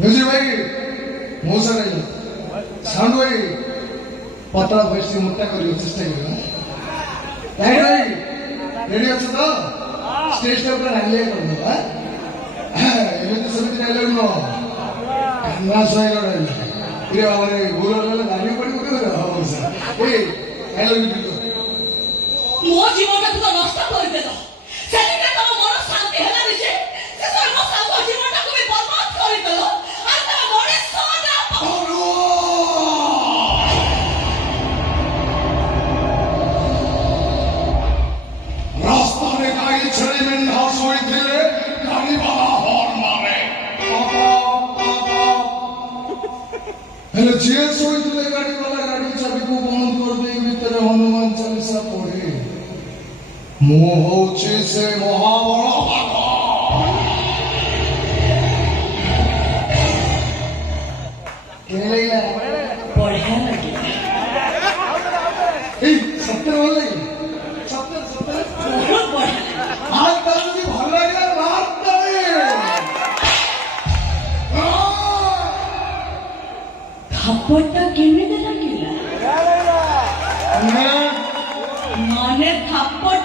music भाई मौसा नहीं साउंड भाई पतला बेसी मोटा करियो चेष्टा करियो लाइट भाई रेडी अछ तो स्टेज पे ऊपर हालिया करनो हां एमे तो सब डायलॉग नो कान्ना सोय डायलॉग इरे बाबा रे बोलले गाड़ी पड़ी को मौसा ए डायलॉग बिल्कुल मो जीवन को नष्ट कर देलो सेलिका तम मन शांति हला दिसे से सर्व साव जीवन को भी बर्बाद कर देलो आ तम मने सोना बोलो रास्ता में गाड़ी छड़े में ना सोई थे गाड़ी वाला हॉर्न मारे हेलो जे सोई थे गाड़ी वाला गाड़ी चाबी को बंद कर दे भीतर हनुमान चालीसा पढ़े मुंह होचे से महाबड़ा केलेला बढ़िया लगे ए सत्य बोल सत्य सत्य बहुत बढ़िया आज तक मुझे भल लगे रात करे थप्पड़टा केने दे लगिला माने थप्पड़